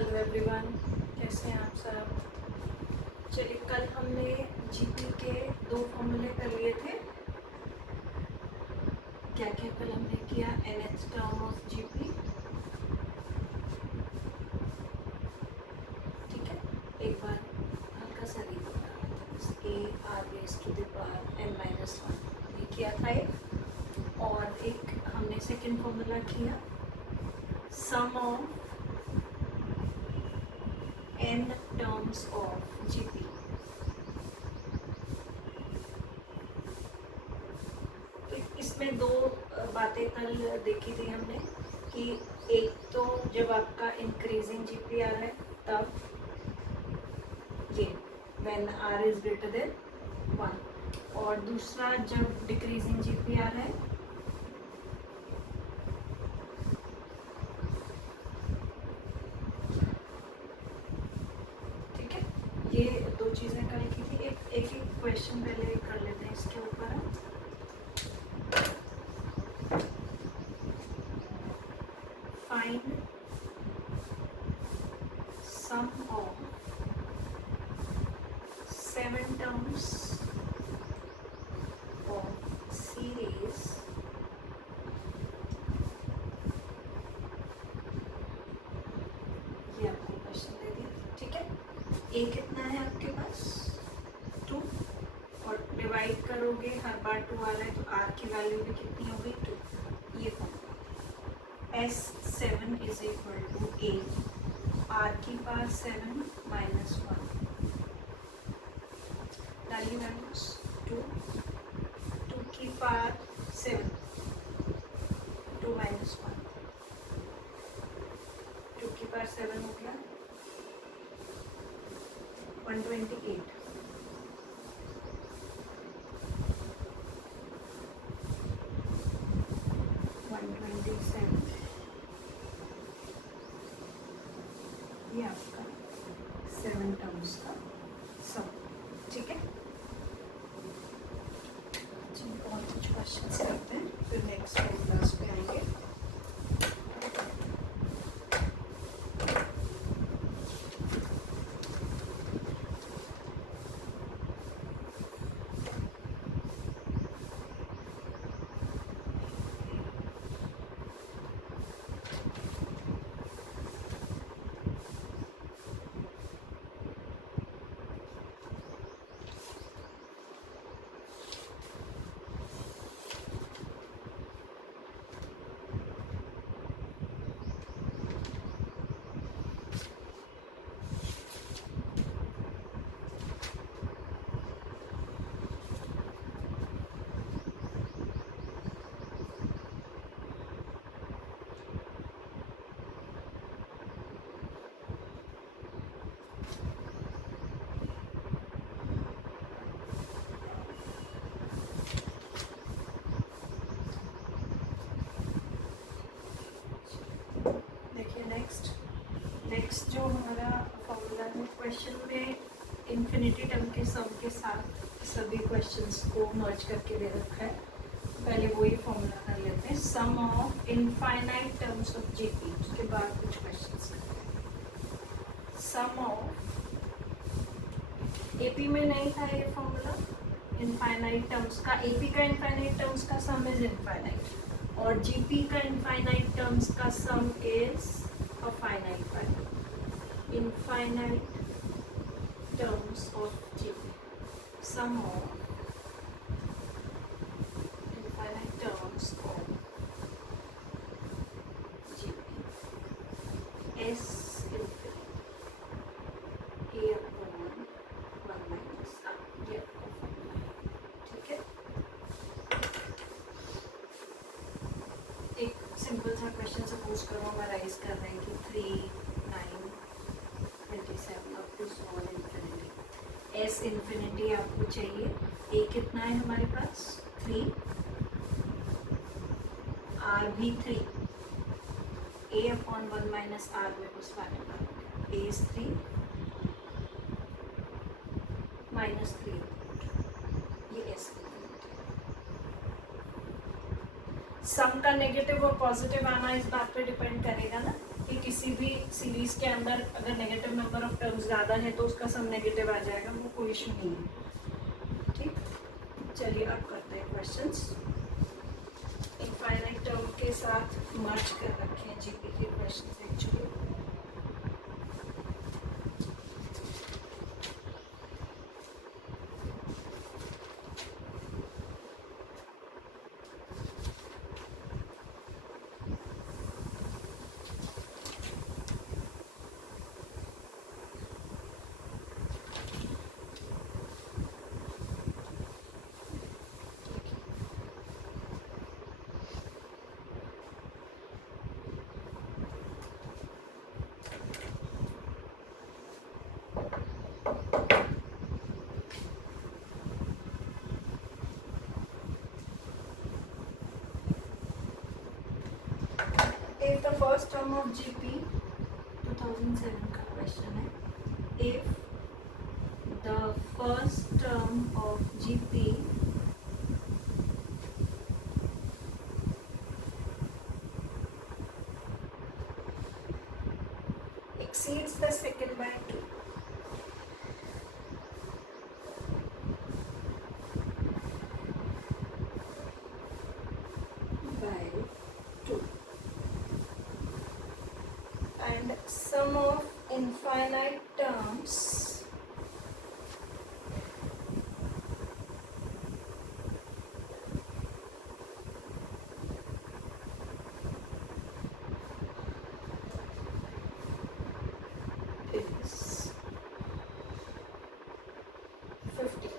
Hello everyone, कैसे हैं आप सब। चलिए, कल हमने जीपी के 2 फॉर्मूले कर लिए थे। क्या क्या कल हमने किया? nth टर्म ऑफ जीपी, ठीक है। एक बार हल्का सा a r raised to the power n-1 ये किया था एक। और एक हमने सेकेंड फॉर्मूला किया, sum of n terms of GP. इसमें 2 बातें कल देखी थी हमने कि एक तो जब आपका इंक्रीजिंग जीपी आ रहा है तब ये when r is greater than 1, और दूसरा जब डिक्रीजिंग जीपी आ रहा है ठीक है। ये 2 चीज़ें कल की थी। एक क्वेश्चन पहले कर लेते हैं इसके ऊपर। Find sum of 7 terms of series ये आपको क्वेश्चन दे दिया, ठीक है। ए कितना है आपके पास? 2, और डिवाइड करोगे, हर बार 2 आ रहा है तो आर की वैल्यू भी कितनी हो गई? 2। ये formula S7 is equal to a r की पावर 7 माइनस 1। डालिए वैल्यूज, 2 की पावर 7, 2 माइनस 1, 2 की पावर 7 हो गया 128। ये आपका 7 टर्म्स का सम, ठीक है। और कुछ क्वेश्चंस करते हैं, फिर नेक्स्ट क्लास पे आएंगे। नेक्स्ट जो हमारा फॉर्मूला है, क्वेश्चन में इन्फिनिटी टर्म के सम के साथ सभी क्वेश्चंस को मर्ज करके दे रखा है। पहले वही फॉर्मूला कर लेते हैं, sum of infinite terms of GP. उसके बाद कुछ क्वेश्चंस करते हैं। सम ऑफ एपी में नहीं था ये फॉर्मूला इनफाइनाइट टर्म्स का। एपी का इनफाइनाइट टर्म्स का सम इज इनफाइनाइट, और जीपी का इनफाइनाइट टर्म्स का सम is a finite value. Infinite terms of GP. Sum of infinite terms of GP. S infinity. A upon 1 minus R. ये आपका formula है, ठीक है। एक सिंपल सा क्वेश्चन सपोज करो हम राइज कर रहे हैं कि 3, 9, 27 up to small infinity. S infinity आपको चाहिए। ए कितना है हमारे पास? 3, आर भी 3, ए अपॉन 1 माइनस आर में कुछ फाइनल आ गया। ए इज 3 माइनस 3, ये एस सम का नेगेटिव और पॉजिटिव आना इस बात पे डिपेंड करेगा ना। कि किसी भी सीरीज के अंदर अगर नेगेटिव नंबर ऑफ टर्म्स ज़्यादा है तो उसका सम नेगेटिव आ जाएगा, वो कोई इशू नहीं है। ठीक, चलिए अब करते हैं क्वेश्चंस। इनफाइनाइट टर्म के साथ मर्ज कर रखे हैं जीपी के questions actually. If the first term of GP 2007 का क्वेश्चन है, if the first term of GP exceeds the second by 2, and sum of infinite terms is 50।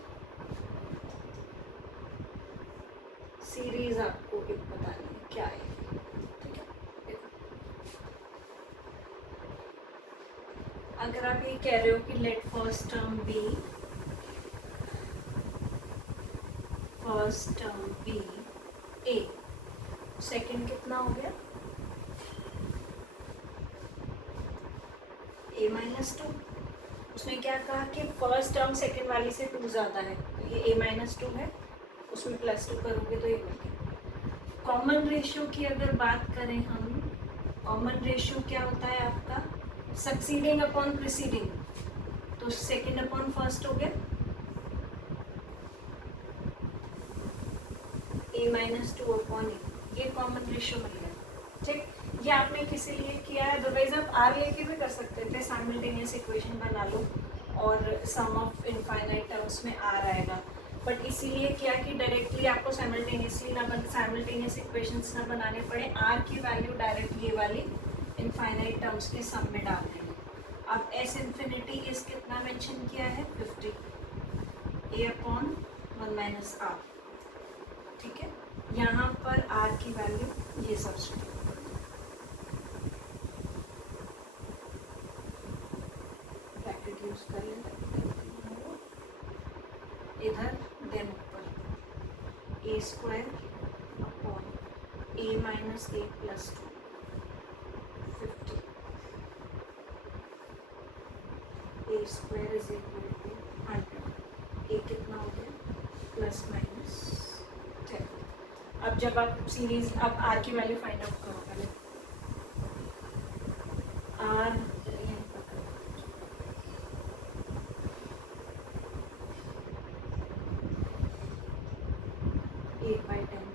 Series आपको एक बतानी है क्या है, ठीक है। देखो, अगर आप ये कह रहे हो कि लेट फर्स्ट टर्म बी ए, सेकंड कितना हो गया a-2। उसने क्या कहा कि फर्स्ट टर्म सेकंड वाली से 2 ज़्यादा है, तो ये a-2 है, उसमें +2 करोगे तो ये बन गया। कॉमन रेशियो की अगर बात करें हम, कॉमन रेशियो क्या होता है आपका, सक्सीडिंग अपॉन प्रीसीडिंग, तो सेकंड अपॉन फर्स्ट हो गया, a-2 अपॉन ए, ये कॉमन रेशियो मिल गया। ठीक, ये आपने किसी लिए किया है, अदरवाइज आप आर लेके भी कर सकते थे, साइमल्टेनियस इक्वेशन बना लो और सम ऑफ इनफाइनाइट टर्म्स में आर आएगा, बट इसीलिए क्या कि डायरेक्टली आपको साइमल्टेनियस इक्वेशंस ना बनाने पड़े, आर की वैल्यू डायरेक्ट ये वाली इनफाइनाइट टर्म्स के सम में डाल देंगे। अब एस इन्फिनिटी इस कितना मेंशन किया है 50, a/1 - r, ठीक है। यहाँ पर आर की वैल्यू ये सब्स्टिट्यूट, ब्रैकेट यूज कर लेंगे इधर, देन ऊपर a² upon a - a + 2 50, a² = 100, a कितना हो गया ±10। अब जब आप सीरीज, अब आर की वैल्यू फाइंड आउट करो, पहले आर यहाँ पर करो, 8/10,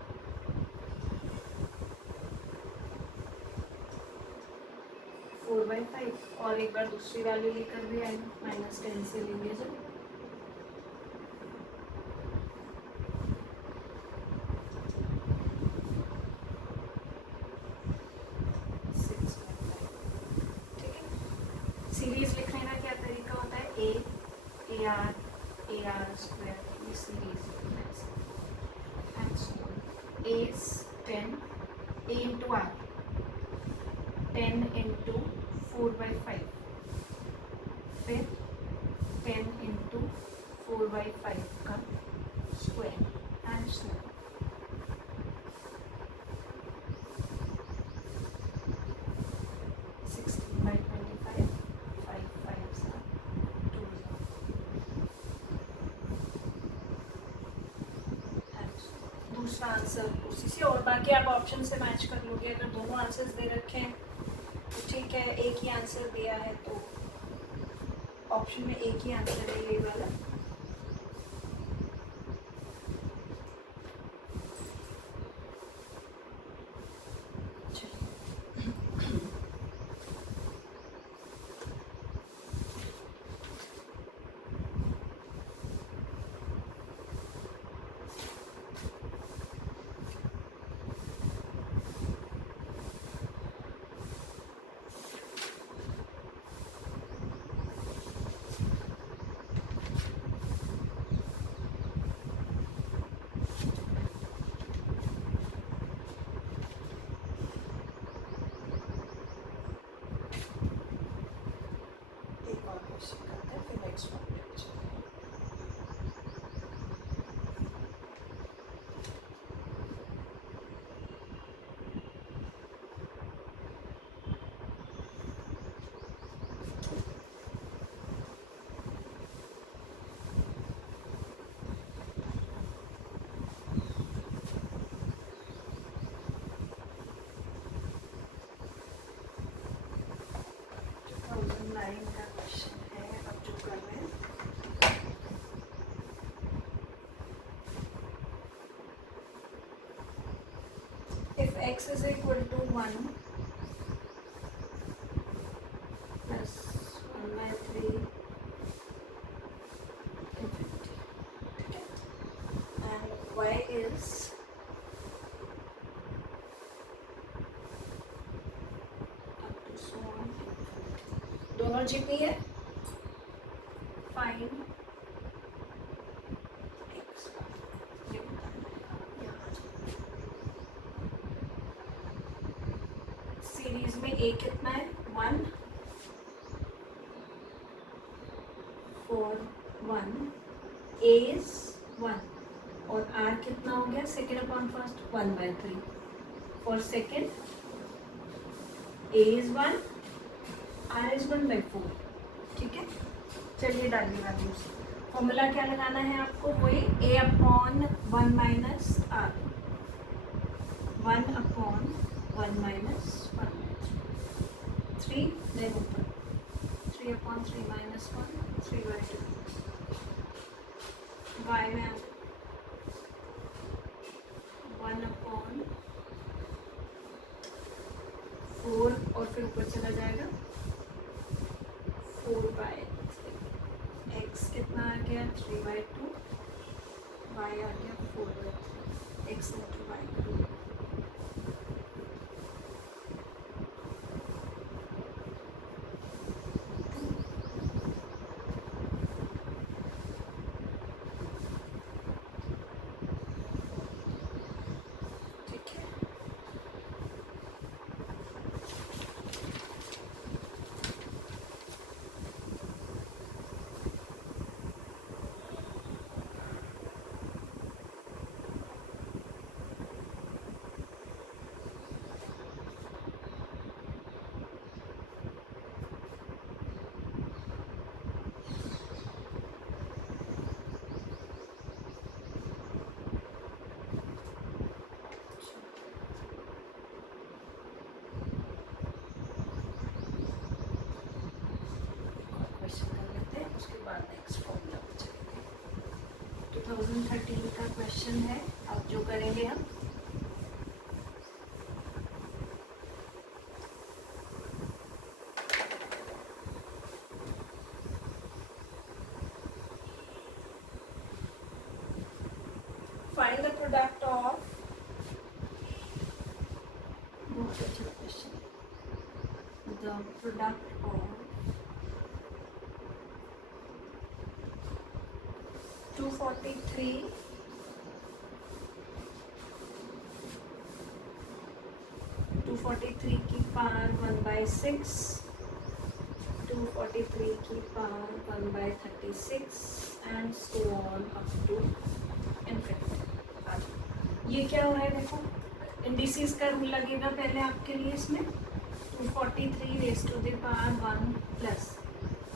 4/5, और एक बार दूसरी वैल्यू लेकर भी आएगा, -10 से लेंगे जब, सीरीज लिखने का क्या तरीका होता है, AR² ये series A is 10, A into R, 10 into 4/5, फिर 10 into 4/5 का square and so 16/25, 5 5s are 2s and दूसरा आंसर उसी से, और बाकी आप ऑप्शन से मैच कर लोगे। अगर दोनों आंसर्स दे रखे हैं तो ठीक है, एक ही आंसर दिया है तो ऑप्शन में एक ही आंसर है ये वाला। का क्वेश्चन है अब जो कर रहे हैं। If x is equal to 1 plus 1 by 3 infinity, and y is up to so on infinity, दोनों जीपी है। फाइंड x, ये सीरीज में a कितना है 1 4 1, a is 1 और r कितना हो गया second upon first 1 by 3 for second a is 1 r is 1 by 4। ठीक है, चलिए डालिए वैल्यूज। फॉर्मूला क्या लगाना है आपको, वही a upon 1 minus r, 1 upon 1 minus 1 3 नहीं ऊपर 3 अपॉन 3 माइनस 1 3 by 2 y में 1 अपॉन 4 और फिर ऊपर चला जाएगा 4 by 3, x कितना आ गया 3 by 2, y आ गया 4 by 3, x इंटू y। उसके बाद नेक्स्ट फॉर्मूला पे चलेंगे। 2013 का क्वेश्चन है, अब जो करेंगे हम फाइंड द प्रोडक्ट ऑफ, बहुत अच्छा क्वेश्चन, द प्रोडक्ट ऑफ 243 243 की पावर 1 by 6, 243 की power 1 by 36 and so on up to infinity. ये क्या हो रहा है देखो, इंडिसेस का रूल लगेगा पहले आपके लिए इसमें। 243 raise to the power 1 plus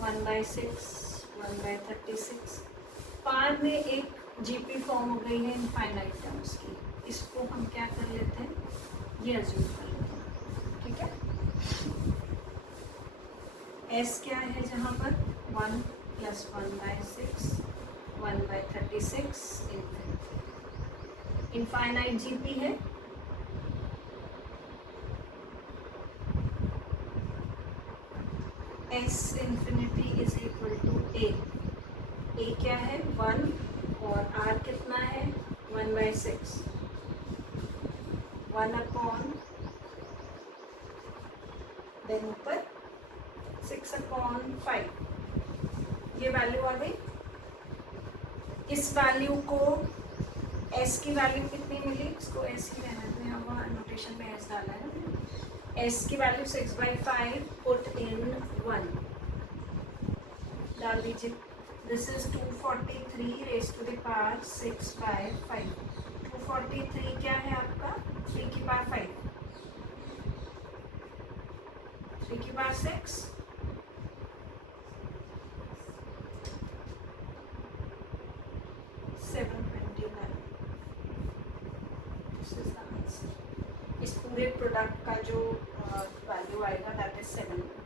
1 by 6 1 by 36, पार में एक जीपी फॉर्म हो गई है इनफाइनाइट टर्म्स की, इसको हम क्या कर लेते हैं, ये अज्यूम कर लेते हैं। ठीक है, एस क्या है जहाँ पर 1 + 1/6 1/36 इन्फिनिटी। इनफाइनाइट जीपी है S infinity is equal to a क्या है 1 और आर कितना है 1/6 1/, देन ऊपर 6/5 ये वैल्यू आ गई। इस वैल्यू को एस की वैल्यू कितनी मिली, इसको एस ही रहने दो, यहाँ वहाँ नोटेशन में एस डाला है ना। एस की वैल्यू 6/5 पुट इन 1 डाल दीजिए। This is 243 raise to the power 6/5। 243 क्या है आपका 3 की पावर 5 3 की power 6 729। This is the answer. इस पूरे प्रोडक्ट का जो वैल्यू आएगा दैट इज 729।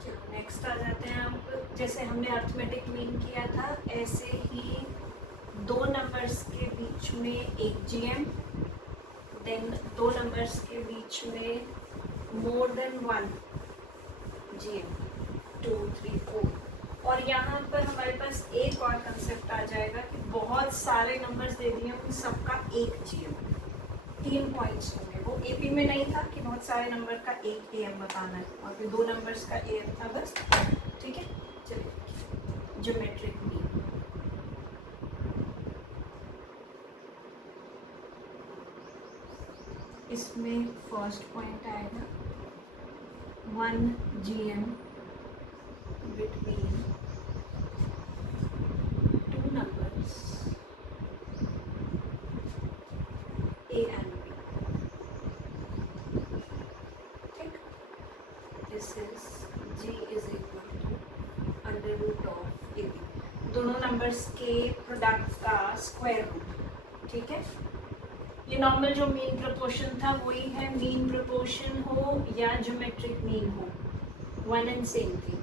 ठीक, नेक्स्ट आ जाते हैं आप। जैसे हमने अर्थमेटिक मीन किया था ऐसे ही दो नंबर्स के बीच में एक जीएम, देन दो नंबर्स के बीच में मोर देन 1 जीएम 2 3 4। और यहाँ पर हमारे पास एक और कंसेप्ट आ जाएगा कि बहुत सारे नंबर्स दे दिए उन सबका एक जीएम। 3 पॉइंट्स होंगे, वो एपी में नहीं था कि बहुत सारे नंबर का एक एएम बताना है, और फिर 2 नंबर्स का एएम था बस। ठीक है, चलिए ज्योमेट्रिक मीन। इसमें फर्स्ट पॉइंट आएगा 1 GM between 2 numbers a and b. ठीक, this is G is equal to √of AB, दोनों नंबर्स के प्रोडक्ट का स्क्वायर रूट। ठीक है, ये नॉर्मल जो मीन प्रोपोर्शन था वही है, मीन प्रोपोर्शन हो या ज्योमेट्रिक मीन हो, वन एंड सेम थिंग।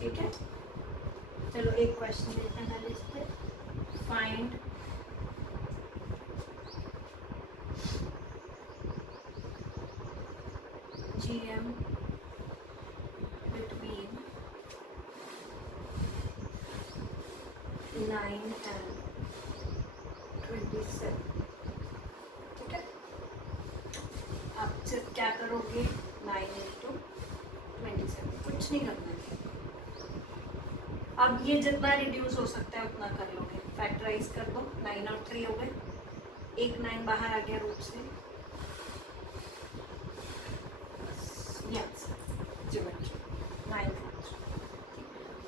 ठीक है, चलो एक क्वेश्चन देखते हैं लिस्ट पे। Find GM between 9 and 27। ठीक है, आप सिर्फ क्या करोगे 9 × 27, कुछ नहीं करना है। अब ये जितना रिड्यूस हो सकता है उतना कर लोगे, फैक्टराइज कर दो। 9 और 3 हो गए, एक 9 बाहर आ गया रूट से।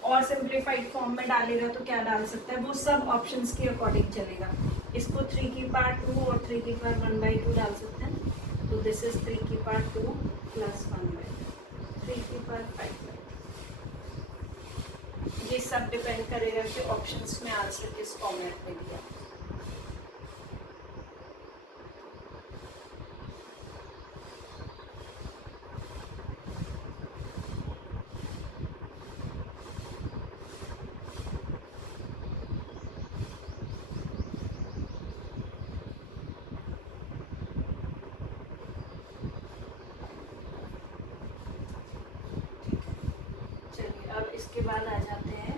और सिंप्लीफाइड फॉर्म में डालेगा तो क्या डाल सकता है, वो सब ऑप्शंस के अकॉर्डिंग चलेगा। इसको 3 की पावर 2 और 3 की पावर 1/2 डाल सकते हैं, तो दिस इज 3 की पावर 2 + 1/2 3 की पावर 5। ये सब डिपेंड करेगा कि ऑप्शंस में आंसर किस फॉर्मेट में दिया। इसके बाद आ जाते हैं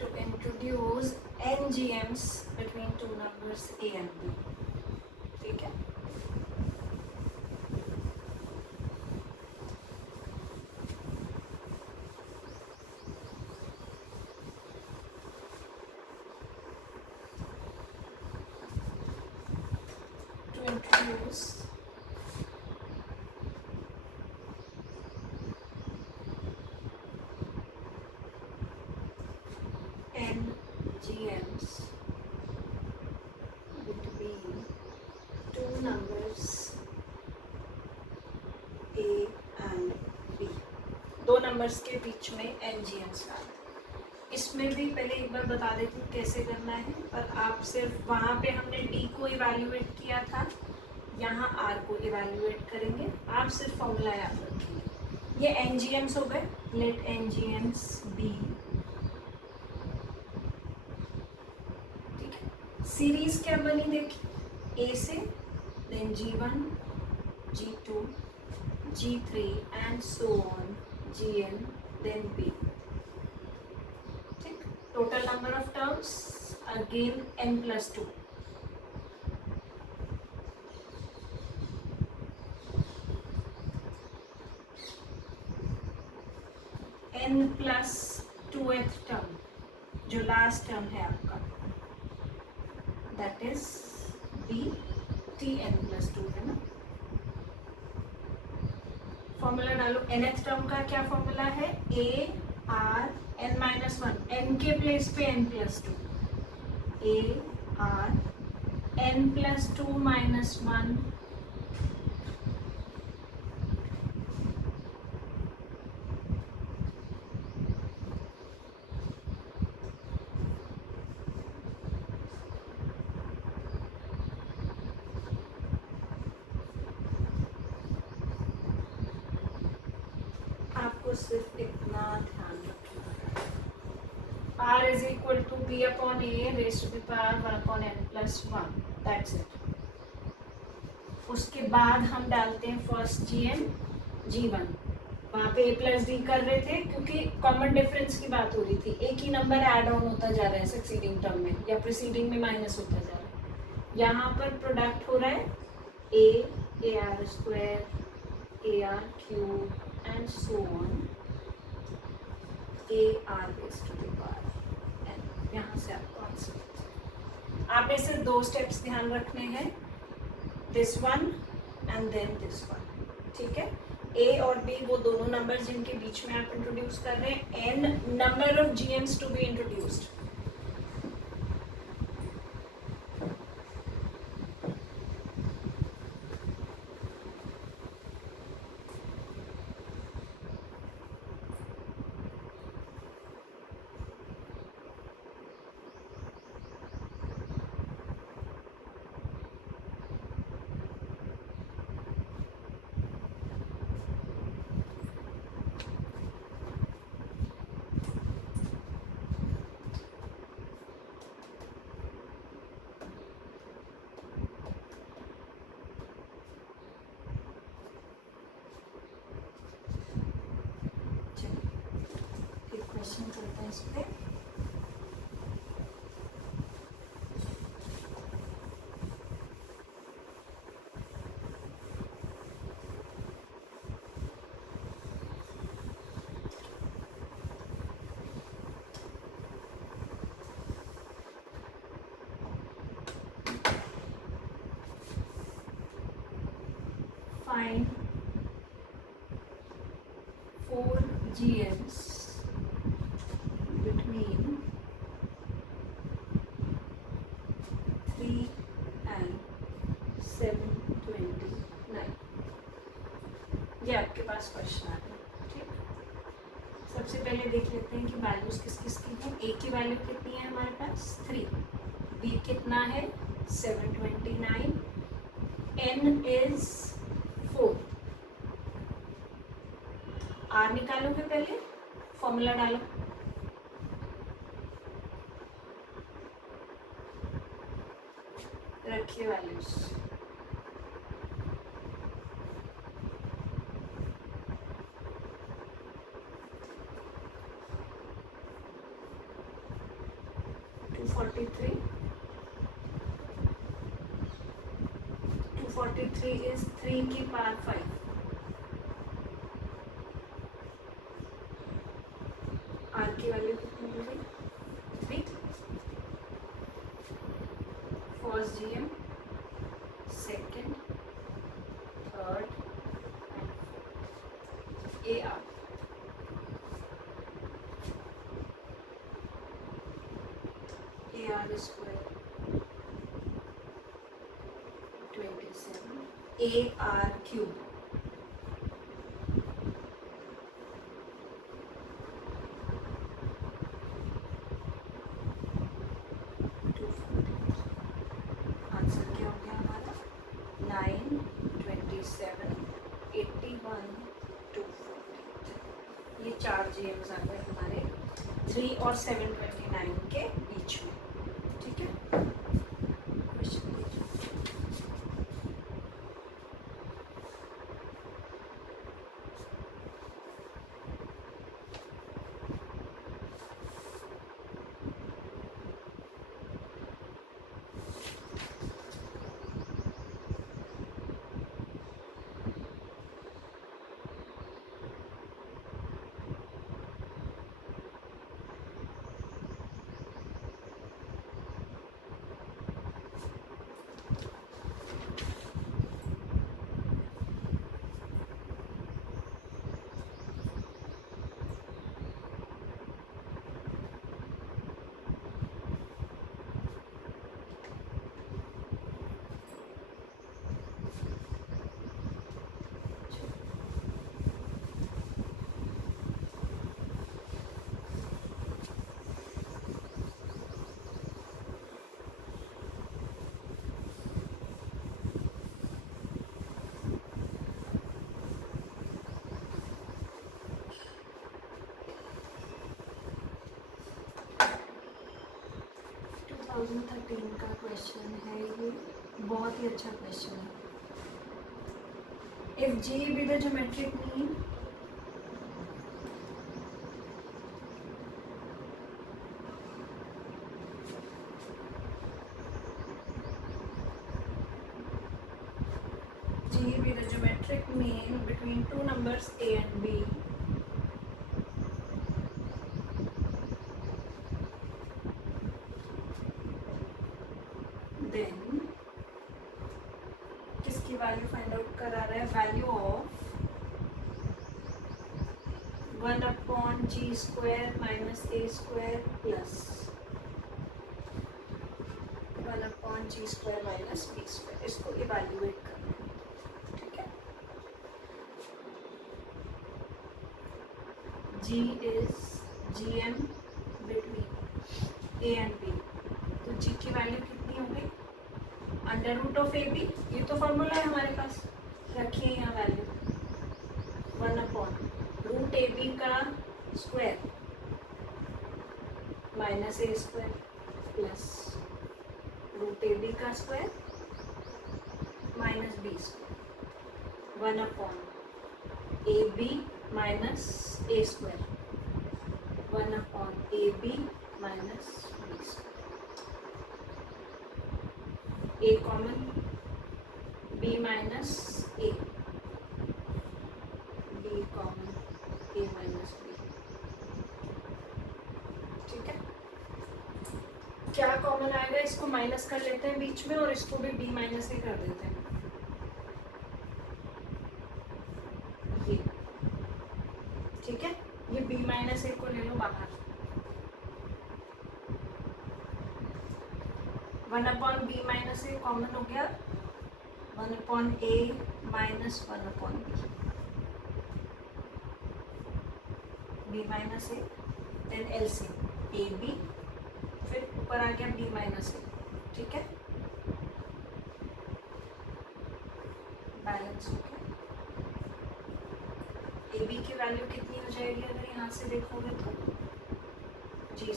to introduce NGMs between 2 numbers A and B। ठीक है, introduce NGMs between two numbers A and B. दो नंबर्स के बीच में NGMs लाते। इसमें भी पहले एक बार बता देती हूँ कैसे करना है, पर आप सिर्फ वहाँ पे हमने D को इवैल्यूएट किया था, यहाँ R को इवैल्यूएट करेंगे। आप सिर्फ फॉर्मूला याद रखेंगे। ये NGMs हो गए। लेट NGMs बी, ठीक है। सीरीज क्या बनी देखिए, A से then G1, G2, G3 and so on, Gn then B. Total number of terms again n plus 2. n plus 2th term जो लास्ट टर्म है आपका, that is b t n plus 2 है ना। Formula डालो। nth term का क्या formula है, a r n minus 1, n के प्लेस पे n plus 2, a r n plus 2 minus 1 आपको सिर्फ इतना ध्यान रखना है, r is equal to b upon a raised to the power 1 upon n plus 1, that's it। उसके बाद हम डालते हैं फर्स्ट gn g1। वहाँ पे a प्लस डी कर रहे थे क्योंकि कॉमन डिफरेंस की बात हो रही थी। एक ही नंबर ऐड ऑन होता जा रहा है सक्सीडिंग टर्म में या प्रीसीडिंग में माइनस होता जा रहा है। यहाँ पर प्रोडक्ट हो रहा है a r square a r cube and so on, a r raised to the power n। यहाँ से आपको आंसर। आपने सिर्फ दो स्टेप्स ध्यान रखने हैं, this one and then this one, ठीक है। a और b वो दोनों नंबर जिनके बीच में आप इंट्रोड्यूस कर रहे हैं, n number of gms to be introduced. Question चलता है इस पे। Find 4 GMs between 3 and 729। ये आपके पास क्वेश्चन आ रहा है, ठीक। सबसे पहले देख लेते हैं कि वैल्यूज किस किस की हैं। ए की वैल्यू कितनी है हमारे पास 3, बी कितना है 729, एन इज 4। आर निकालोगे, पहले फॉर्मूला डालो। रखिए वैल्यूज। टू 243 इज 3 की पावर 5। आर की वैल्यू कितनी हो गई 3। First GM, second, 27 AR cube. Answer क्या हो गया हमारा 9, 27, 81, 248. ये 4 GMs आ गए हमारे 3 और 729 के बीच में. ठीक है, क्वेश्चन लीजिए. का क्वेश्चन है ये, बहुत ही अच्छा क्वेश्चन है. If G be the geometric mean, G be the geometric mean between two numbers A and B, then किसकी वैल्यू फाइंड आउट करा रहा है? Value of 1/g² minus a² plus 1/g² minus b². इसको evaluate करना है. ठीक है, G is GM between A and B. तो G की वैल्यू कितनी हो गई? √AB. ये तो फॉर्मूला है हमारे पास, रखिए यहाँ वैल्यू 1/√AB का square minus a² plus √AB का square minus b². 1/AB minus a², 1/AB minus b². A common, B minus A, B common, A minus B. ठीक है, क्या कॉमन आएगा? इसको माइनस कर लेते हैं बीच में और इसको भी B माइनस A कर देते हैं. ये ठीक है, ये B माइनस A को ले लो बाहर. 1/B माइनस A कॉमन हो गया, 1/A minus 1/B, B minus A, then LCM AB, फिर ऊपर आ गया B माइनस A. ठीक है, बैलेंस हो गया. AB की वैल्यू कितनी हो जाएगी अगर यहाँ से देखोगे तो? g².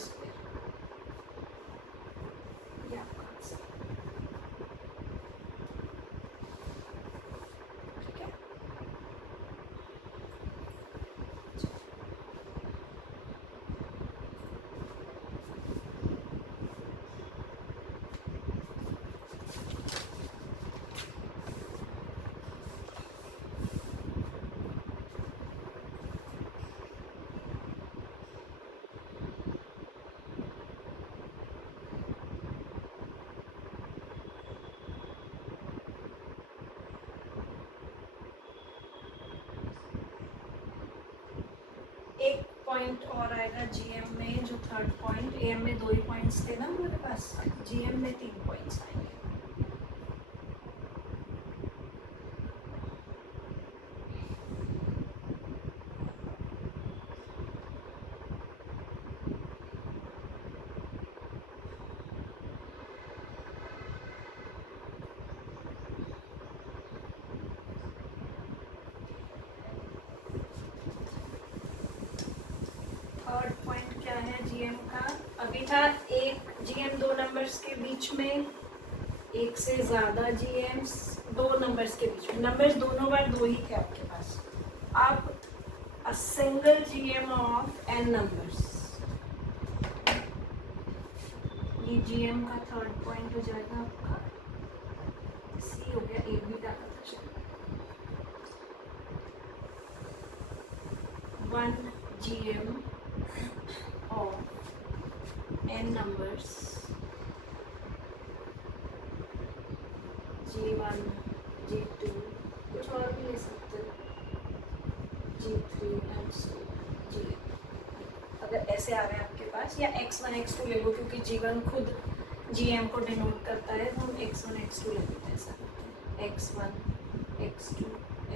एक पॉइंट और आएगा GM में, जो थर्ड पॉइंट. AM में 2 ही पॉइंट्स थे ना हमारे पास, GM में 3 पॉइंट्स आएंगे. GM का अभी था एक GM दो नंबर्स के बीच में, एक से ज़्यादा GMs दो नंबर्स के बीच में, नंबर्स दोनों बार दो ही थे आपके पास। अब a single GM of n numbers, ये GM का थर्ड पॉइंट हो जाएगा आपका, C हो गया, A भी डाला था चलो। 1 GM of n numbers, G1, G2, कुछ और भी ले सकते हो, G3 एंड so Gn। अगर ऐसे आ रहे हैं आपके पास, या x1 x2 ले लो, क्योंकि G1 खुद GM को डिनोट करता है, तो हम x1 x2 ले लेते हैं, ऐसा करते हैं x1 x2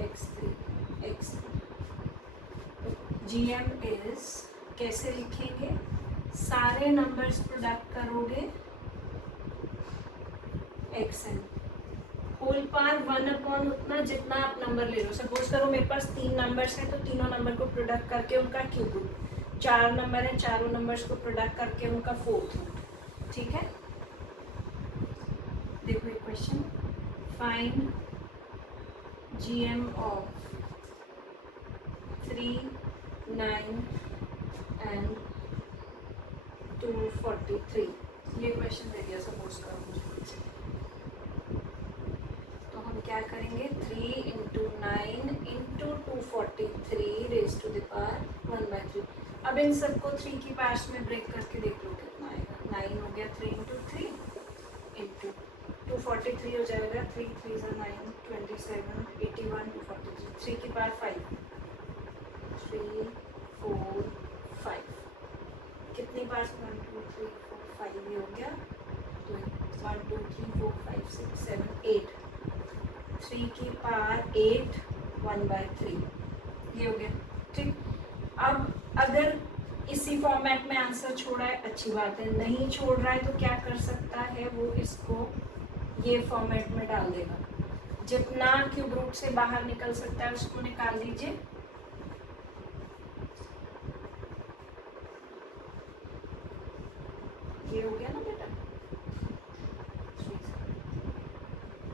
x3 x4। तो GM इज, कैसे लिखेंगे, सारे नंबर्स प्रोडक्ट करोगे xn, होल पार 1 अपॉन उतना जितना आप नंबर ले लो। सपोज करो मेरे पास 3 नंबर्स हैं, तो तीनों नंबर को प्रोडक्ट करके उनका क्यूब रूट, 4 नंबर हैं, चारों नंबर्स को प्रोडक्ट करके उनका फोर्थ रूट। ठीक है, देखो ये question, find GM of 3, 9 and 243, ये क्वेश्चन दे दिया सपोज करो मुझे। तो हम क्या करेंगे, 3 into 9 into 243 raise to the power 1/3। अब इन सबको 3 की पार्ट्स में ब्रेक करके देख लो कितना आएगा। 9 हो गया 3 इंटू 3 इंटू 243 हो जाएगा, 3 3 9 27 81 243, 3 की पावर 5, 3 4 5, कितनी पार्ट्स, 1 2 3 4 5 ये हो गया, तो 1 2 3 4 5 6 7 8, 3 की पावर 8 1/3, ये हो गया। ठीक, अब अगर इसी फॉर्मेट में आंसर छोड़ा है, अच्छी बात है, नहीं छोड़ रहा है तो क्या कर सकता है, वो इसको ये फॉर्मेट में डाल देगा, जितना क्यूब रूट से बाहर निकल सकता है उसको निकाल दीजिए। ये हो गया ना बेटा,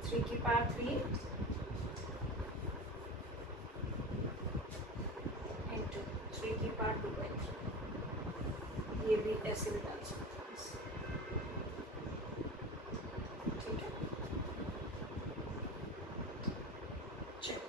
3 की पावर 3 इंटू 3 की पावर 2/3, ये भी ऐसे भी डाल सकते हैं। ठीक है, चलो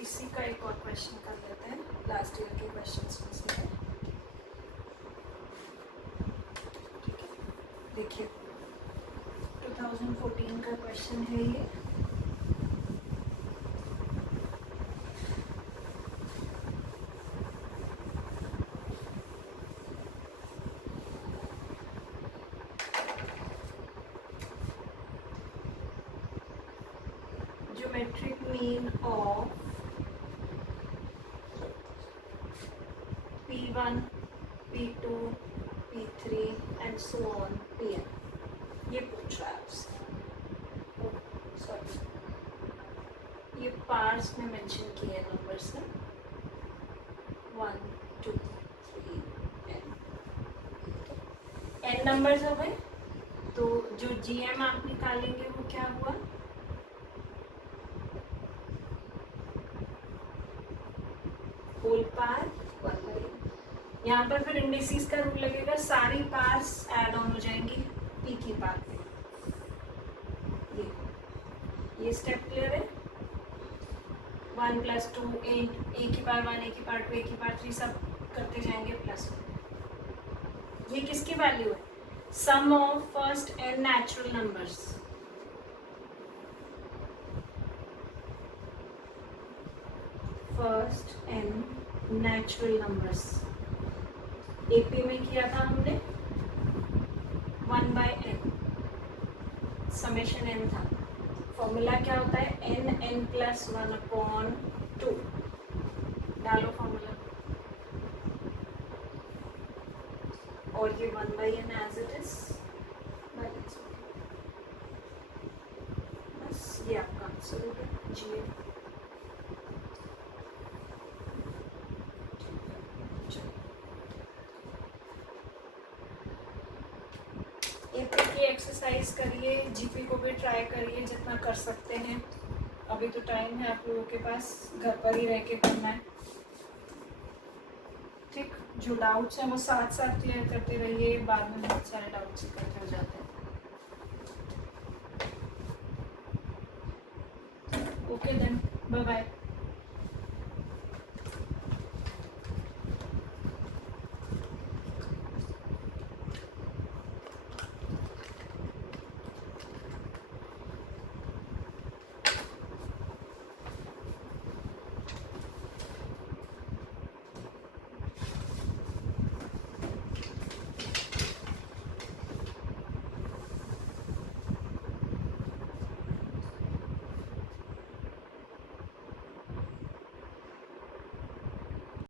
इसी का एक और क्वेश्चन कर लेते हैं, लास्ट ईयर के क्वेश्चंस में से है। ठीक है, देखिए 2014 का क्वेश्चन है ये। Geometric mean of P1, P2, P3 and so on Pn, ये पूछ रहा है आपसे। सॉरी, ये पार्ट्स में मेंशन किए नंबर्स हैं, 1 2 3 n, n नंबर्स हो गए। तो जो GM आप निकालेंगे वो क्या हुआ, होल पार 1/n। यहाँ पर फिर इंडिसेस का रूल लगेगा, सारी पार्स ऐड ऑन हो जाएंगी P की पार पे। ये स्टेप क्लियर है, 1 + 2 a की पार 1, a की पार 2, a की पार 3, सब करते जाएंगे प्लस। ये किसकी वैल्यू है, sum of first n natural numbers, first n natural numbers. AP में किया था हमने 1/n, समेशन n था। फॉर्मूला क्या होता है, n+1/2। डालो फॉर्मूला, और ये 1/n एज इट इज, बस ये आपका आंसर हो गया जी। एपी की एक्सरसाइज करिए, जीपी को भी ट्राई करिए जितना कर सकते हैं। अभी तो टाइम है आप लोगों के पास, घर पर ही रह के करना है। ठीक, जो डाउट्स हैं वो साथ साथ क्लियर करते रहिए, बाद में बहुत सारे डाउट्स इकट्ठे हो जाते हैं। Okay then, bye bye.